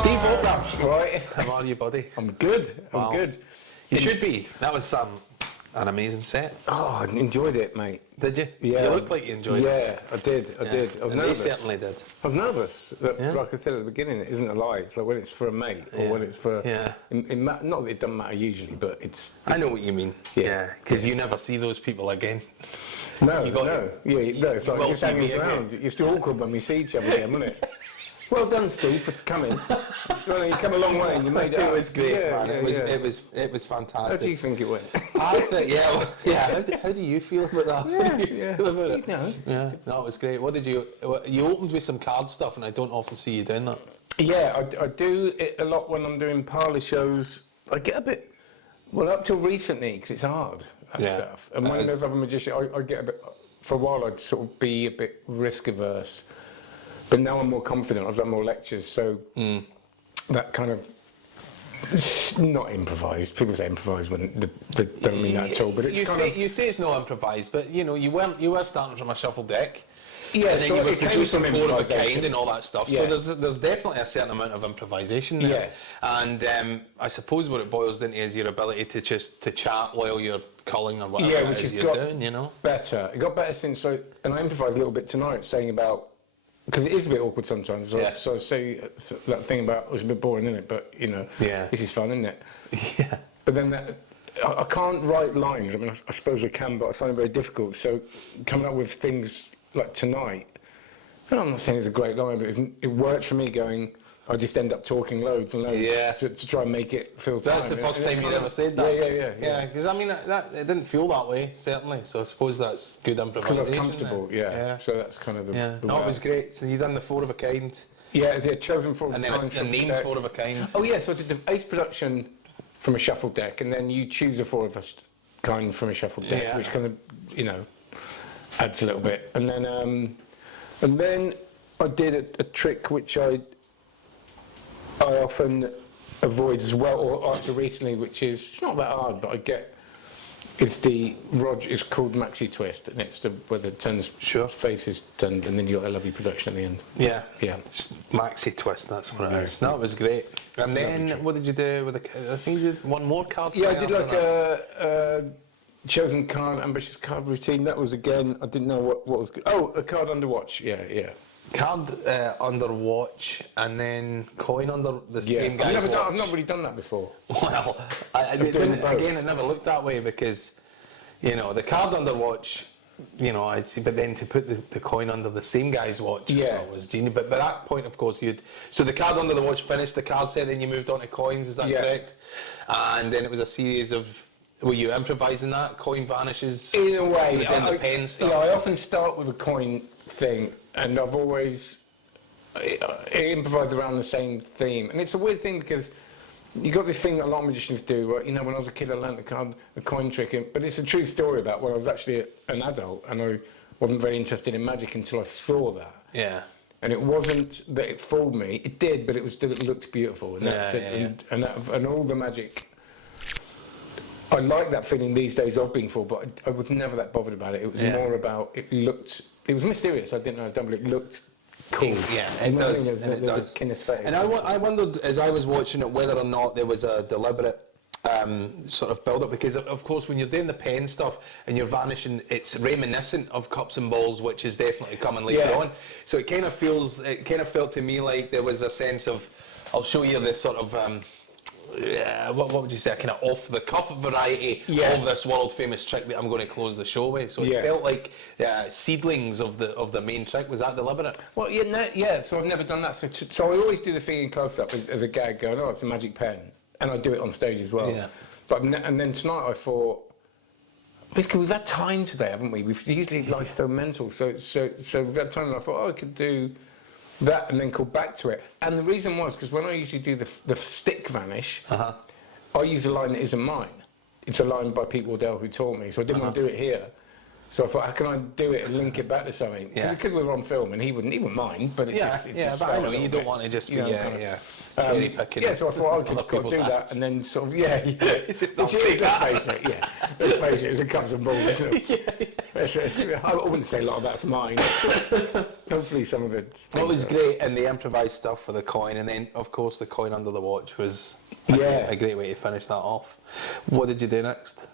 Steve Faulkner. Right. How are you, buddy? I'm good. I'm Wow. good. You should be. That was an amazing set. Oh, I enjoyed it, mate. Did you? Yeah. You looked like you enjoyed it. Yeah, I did. I did. I was And nervous. they certainly did. I was nervous. Yeah. Like I said at the beginning, it isn't a lie. It's like when it's for a mate or when it's for. Yeah. Not that it doesn't matter usually, but it's. I know what you mean. Yeah. Because you never see those people again. No, You got no. it. Yeah, no. It's You like will just see hanging me again. around. It's still awkward when we see each other again, isn't it? Well done, Steve, for coming. Well, you come a long way and you made it. It was great, Yeah, man. yeah, It yeah. was How fantastic. do you think it went? I think, How do you feel about that? How do you feel about it? You know. Yeah, no, it was great. What did you opened with some card stuff, and I don't often see you doing that. Yeah, I do it a lot when I'm doing parlour shows. I get a bit, well, up till recently, because it's hard, that Yeah, stuff. And that when is. there's other magicians, I get a bit, for a while I'd sort of be a bit risk averse. But now I'm more confident, I've done more lectures, so that kind of, it's not improvised. People say improvised when they don't mean that at all, but it's You say it's not improvised, but you know, you were starting from a shuffle deck. Yeah, and then so you were it came producing from four of a improvisation. kind and all that stuff. Yeah. So there's definitely a certain amount of improvisation there. Yeah. And I suppose what it boils down to is your ability to just to chat while you're culling or whatever Yeah, it which is has you're got doing, you know. better. It got better since and I improvised a little bit tonight, saying about, because it is a bit awkward sometimes. Yeah. So I say that thing about it was a bit boring, isn't it? But you know, Yeah. this is fun, isn't it? Yeah. But then I can't write lines. I mean, I suppose I can, but I find it very difficult. So coming up with things like tonight, well, I'm not saying it's a great line, but it worked for me. Going, I just end up talking loads and loads Yeah. to try and make it feel. So that's the time. first And it time you'd kind ever of- said that. Yeah. Because I mean, that it didn't feel that way certainly. So I suppose that's good improvisation. Because I was comfortable. then. Yeah. So that's kind of the. Yeah. the No, way it was great. So you done the four of a kind, Yeah, it's chosen for and then a named four of a kind. Oh yeah, so I did the ace production from a shuffle deck, and then you choose a four of a kind from a shuffle deck, Yeah. which kind of, you know, adds a little bit. And then I did a trick which I often avoid as well, or up to recently, which is, it's not that hard, but I get, it's called maxi twist, and it's where the turns Sure. face is turned, and then you got a lovely production at the end. Yeah. Yeah. It's maxi twist, that's what it is. No, it was great. And then what did you do with I think you did one more card. Yeah, I play did after like that. a chosen card, ambitious card routine. That was again, I didn't know what was good. Oh, a card under watch. Yeah. Card under watch, and then coin under the same guy's watch. I've not really done that before. Well, it never looked that way because, you know, the card under watch, you know, I'd see, but then to put the coin under the same guy's watch, I thought was genius. But by that point, of course, so the card under the watch finished the card set, then you moved on to coins, is that correct? And then it was a series of, were you improvising that? Coin vanishes? In a way, You were doing the pen stuff? Yeah, I often start with a coin thing, and I've always improvised around the same theme. And it's a weird thing because you got this thing that a lot of magicians do, where, you know, when I was a kid I learnt a coin trick, but it's a true story about when I was actually an adult and I wasn't very interested in magic until I saw that. Yeah. And it wasn't that it fooled me, it did, but it was that it looked beautiful. And that's and all the magic, I like that feeling these days of being fooled, but I was never that bothered about it. It was more about, it was mysterious, I didn't know I'd done, but it looked cool. Yeah, it does. There's a kinesthetic. And I wondered, as I was watching it, whether or not there was a deliberate sort of build-up, because of course when you're doing the pen stuff and you're vanishing, it's reminiscent of Cups and Balls, which is definitely coming later on. So it kind of felt to me like there was a sense of, I'll show you this sort of what would you say, a kind of off-the-cuff variety of this world-famous trick that I'm going to close the show with. So it felt like seedlings of the main trick. Was that deliberate? Well, so I've never done that. So I always do the thing in close-up as a gag, going, oh, it's a magic pen. And I do it on stage as well. Yeah. And then tonight I thought, basically we've had time today, haven't we? We've usually life's so mental. So we've had time, and I thought, oh, I could do that and then call back to it. And the reason was because when I usually do the stick vanish, I use a line that isn't mine. It's a line by Pete Wardell who taught me, so I didn't want to do it here. So I thought, how can I do it and link it back to something? Because we were on film and he wouldn't mind, but it just but I know felt a you little don't want to just be cherry picking. Yeah, so I thought I could do that and then sort of, let's face it, it was a Cups and Balls, isn't it? I wouldn't say a lot of that's mine. Hopefully some of it. What was great in the improvised stuff for the coin, and then of course the coin under the watch was a great way to finish that off. What did you do next?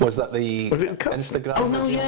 Was that the Instagram? Oh no, review?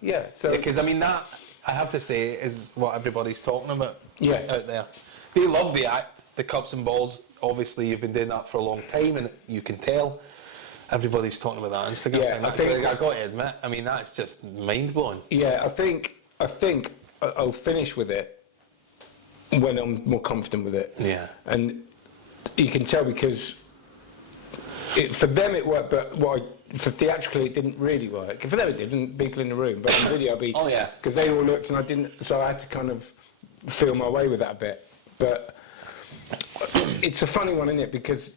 yeah. So because I mean that, I have to say, is what everybody's talking about out there. They love the act, the cups and balls. Obviously, you've been doing that for a long time, and you can tell everybody's talking about that Instagram thing. I think I got to admit, I mean that's just mind blowing. Yeah, I think I'll finish with it when I'm more confident with it. Yeah, and you can tell because for them it worked, but for theatrically it didn't really work. For them it didn't, people in the room, but in video because they all looked and I didn't, so I had to kind of feel my way with that a bit. But it's a funny one, isn't it? Because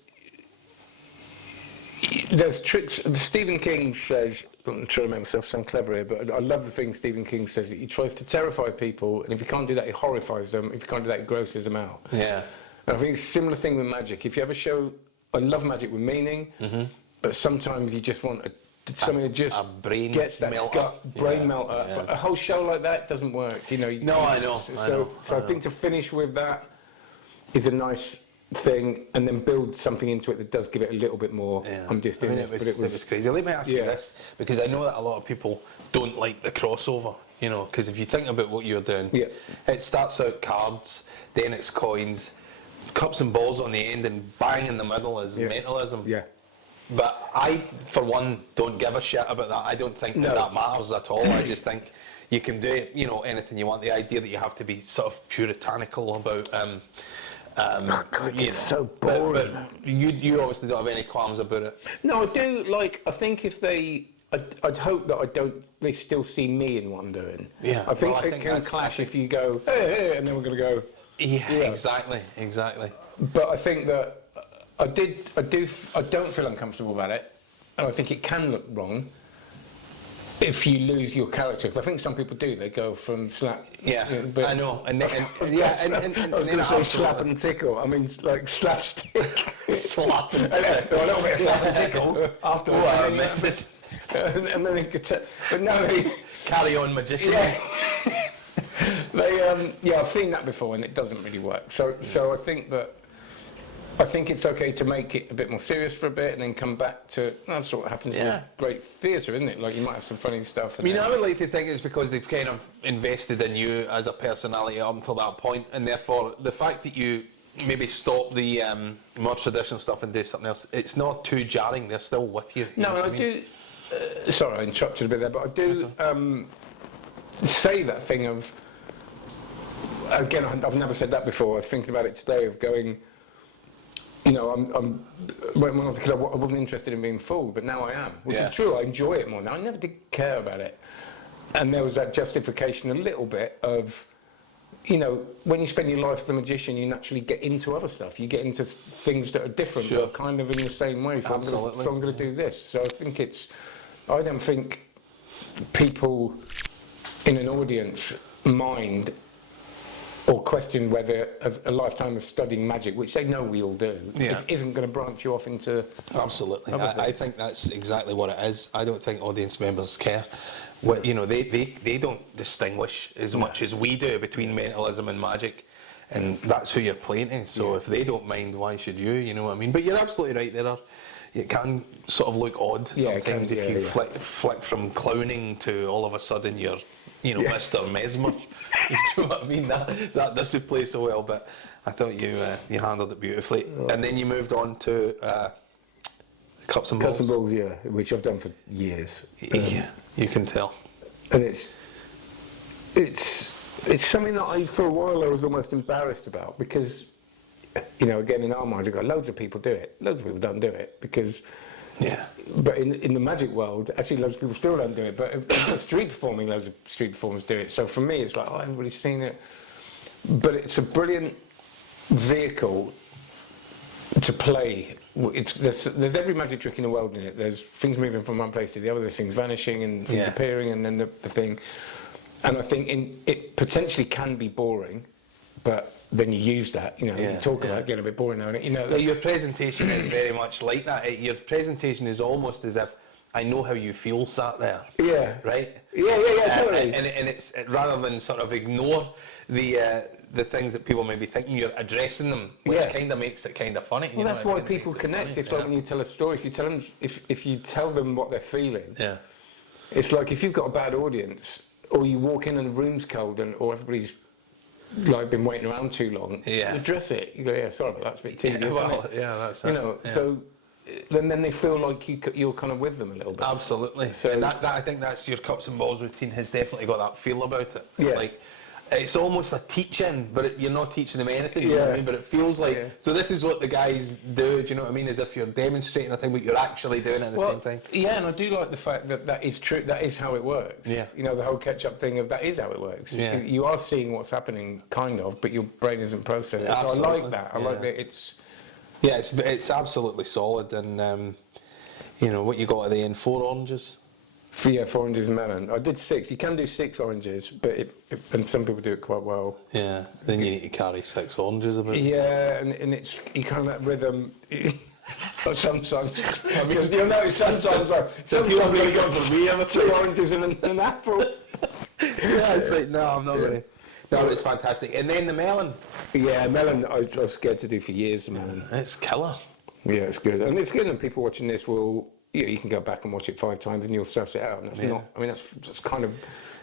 there's tricks. Stephen King says, I'm trying to make myself sound clever here, but I love the thing Stephen King says. He tries to terrify people, and if you can't do that, he horrifies them. If you can't do that, he grosses them out. Yeah. And I think it's a similar thing with magic. If you have a show, I love magic with meaning, but sometimes you just want something that just gets that brain melter. Yeah. But a whole show like that doesn't work, you know. I know. So I think to finish with that is a nice thing, and then build something into it that does give it a little bit more. I'm just doing it was crazy. Let me ask you this, because I know that a lot of people don't like the crossover, you know, because if you think about what you're doing, it starts out cards, then it's coins, cups and balls on the end, and bang in the middle is mentalism. Yeah. But I, for one, don't give a shit about that. I don't think that matters at all. I just think you can do, you know, anything you want. The idea that you have to be sort of puritanical about it's so boring. But you obviously don't have any qualms about it. No, I do. Like, I think if I'd hope that they still see me in what I'm doing. Yeah. I think it can clash if you go, hey, and then we're going to go. Yeah, exactly. But I think that I don't feel uncomfortable about it, and I think it can look wrong if you lose your character. I think some people do. They go from slap. Yeah, you know, I know. And I was going to say slap and tickle. I mean, like slapstick. Slap and tickle. A little bit of slap and tickle afterwards. Oh, I missed this. And then it could but no, carry on magician. Yeah. I've seen that before, and it doesn't really work. So I think it's okay to make it a bit more serious for a bit, and then come back to. That's what happens in great theatre, isn't it? Like, you might have some funny stuff. I mean, I would like to think it's because they've kind of invested in you as a personality up until that point, and therefore the fact that you maybe stop the more traditional stuff and do something else, it's not too jarring. They're still with you. No, I do. Sorry, I interrupted a bit there, but I do say that thing of. Again, I've never said that before. I was thinking about it today, of going. You know, when I was a kid, I wasn't interested in being fooled, but now I am, which is true. I enjoy it more now. I never did care about it. And there was that justification a little bit of, you know, when you spend your life as a magician, you naturally get into other stuff. You get into things that are different, but kind of in the same way. So I'm going to do this. So I think I don't think people in an audience mind or question whether a lifetime of studying magic, which they know we all do, isn't going to branch you off into... Absolutely. I think that's exactly what it is. I don't think audience members care. Well, you know, they don't distinguish as much as we do between mentalism and magic, and that's who you're playing to. So if they don't mind, why should you? You know what I mean? But you're absolutely right. It can sort of look odd sometimes if you flick from clowning to all of a sudden you're, you know, Mr. Mesmer. You know what I mean? That doesn't play so well, but I thought you handled it beautifully. And then you moved on to cups and balls. Cups and balls, which I've done for years. You can tell. And it's something that for a while I was almost embarrassed about, because, you know, again, in our mind, you've got loads of people do it. Loads of people don't do it because... Yeah. But in the magic world, actually, loads of people still don't do it. But in street performing, loads of street performers do it. So for me, it's like, everybody's seen it. But it's a brilliant vehicle to play. There's every magic trick in the world in it. There's things moving from one place to the other. There's things vanishing and things appearing, and then the thing. And I think it potentially can be boring, but then you use that, you know, you talk about getting a bit boring now, you know. Your presentation is very much like that. Your presentation is almost as if I know how you feel sat there. Yeah. Right? Yeah, totally. And it's rather than sort of ignore the things that people may be thinking, you're addressing them, which kind of makes it kind of funny. Well, that's why people connect. Funny. It's like when you tell a story. If you tell them what they're feeling, it's like if you've got a bad audience, or you walk in and the room's cold, or everybody's like been waiting around too long. You address it. You go, yeah, sorry, but that's a bit tedious. That's you know. So then they feel like you're kind of with them a little bit. Absolutely. So and that I think that's your cups and balls routine has definitely got that feel about it. It's like. It's almost a teaching, but you're not teaching them anything, you know what I mean? But it feels like, so this is what the guys do, do you know what I mean? As if you're demonstrating a thing, but you're actually doing it at the same time. Yeah, and I do like the fact that is true, that is how it works. Yeah. You know, the whole catch-up thing of that is how it works. Yeah. You are seeing what's happening, kind of, but your brain isn't processing it. So I like that. I like that it's... Yeah, it's absolutely solid, and, you know, what you got at the end, 4 oranges? Yeah, 4 oranges and melon. I did 6. You can do 6 oranges, but and some people do it quite well. Yeah, then you need to carry 6 oranges about. Yeah, and it's you kind of that rhythm. Sometimes, I mean, you'll notice sometimes I go for me, I'm 2 oranges and an apple. Yeah, it's like no, I'm not really. No, it's fantastic. And then the melon. Yeah, melon. I was scared to do for years. The melon. It's killer. Yeah, it's good, and it's good. And people watching this will. You can go back and watch it 5 times and you'll suss it out. And that's not, I mean, that's kind of,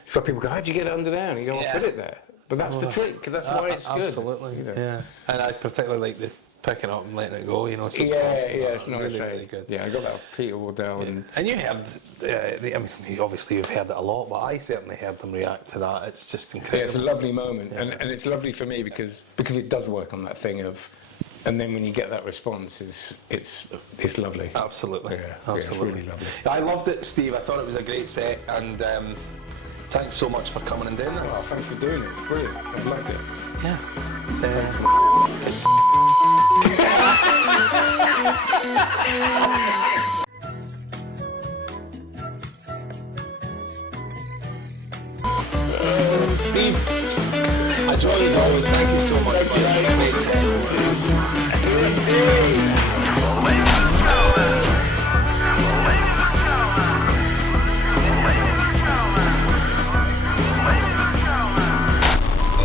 so people go, how'd you get it under there? And you go, I'll put it there. But that's the trick, that's why it's good. Absolutely, yeah. And I particularly like the picking up and letting it go, you know. So it's nice. Really good. Yeah, I got that off Peter Waddell. And you heard, I mean, obviously you've heard it a lot, but I certainly heard them react to that. It's just incredible. Yeah, it's a lovely moment. And it's lovely for me because it does work on that thing of, and then when you get that response, it's lovely. Absolutely, absolutely. It's really lovely. I loved it, Steve. I thought it was a great set, and thanks so much for coming and doing this. Oh, thanks for doing it. It's brilliant. I've loved it. Yeah. Steve. A joy as always. Thank you so much. Thank you.